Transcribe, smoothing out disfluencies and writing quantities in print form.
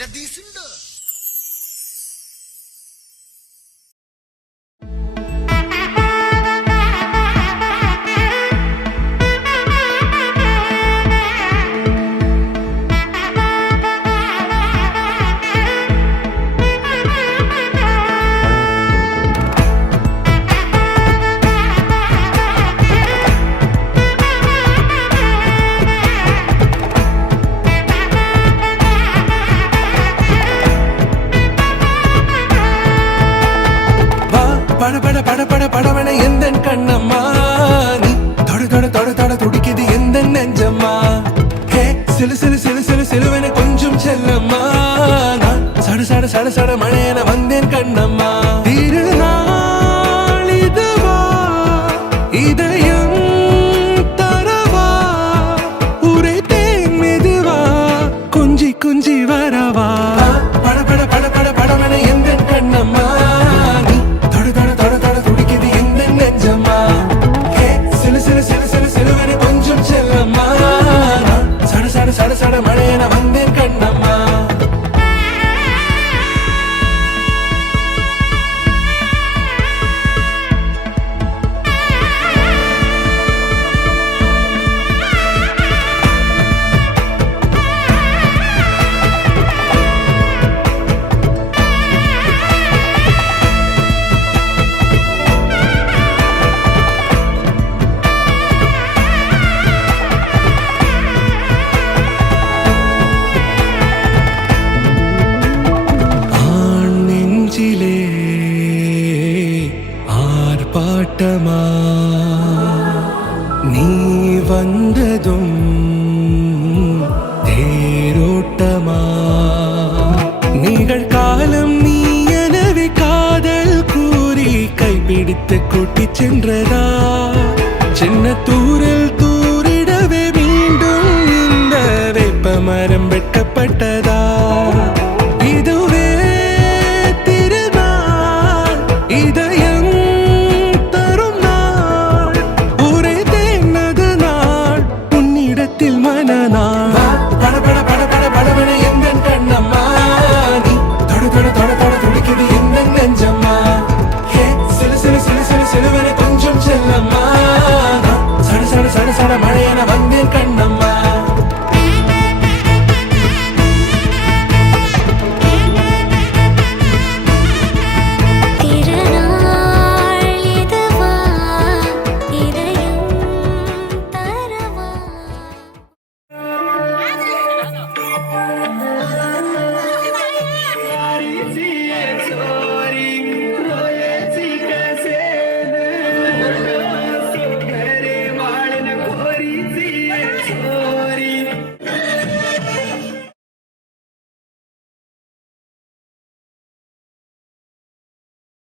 జగదీశుండు. பட பட பட பட படவன எந்த கண்ணம்மா நீ தொட தொட தொட தொட துடிக்குது எந்த நெஞ்சம்மா ஹே சிலு சிலு சிலு சிலு சிலுவன கொஞ்சம் செல்லம்மா நான் சட சட சட சட மழையன வந்தேன் கண்ணம்மா திருநாள் இதுவா இதயம் தரவா உரைத்தேன் மெதுவா குஞ்சி குஞ்சி வரவா பட பட பட பட படவன எந்த கண்ணம்மா சட சட மழையன வந்தேன் கண்ணம்மா ஆர்ப்பாட்டமா நீ வந்ததும் தேரோட்டமா நிகழ்காலம் நீ எனவே காதல் கூறி கைப்பிடித்து கூட்டிச் சென்றதா சின்ன தூரல்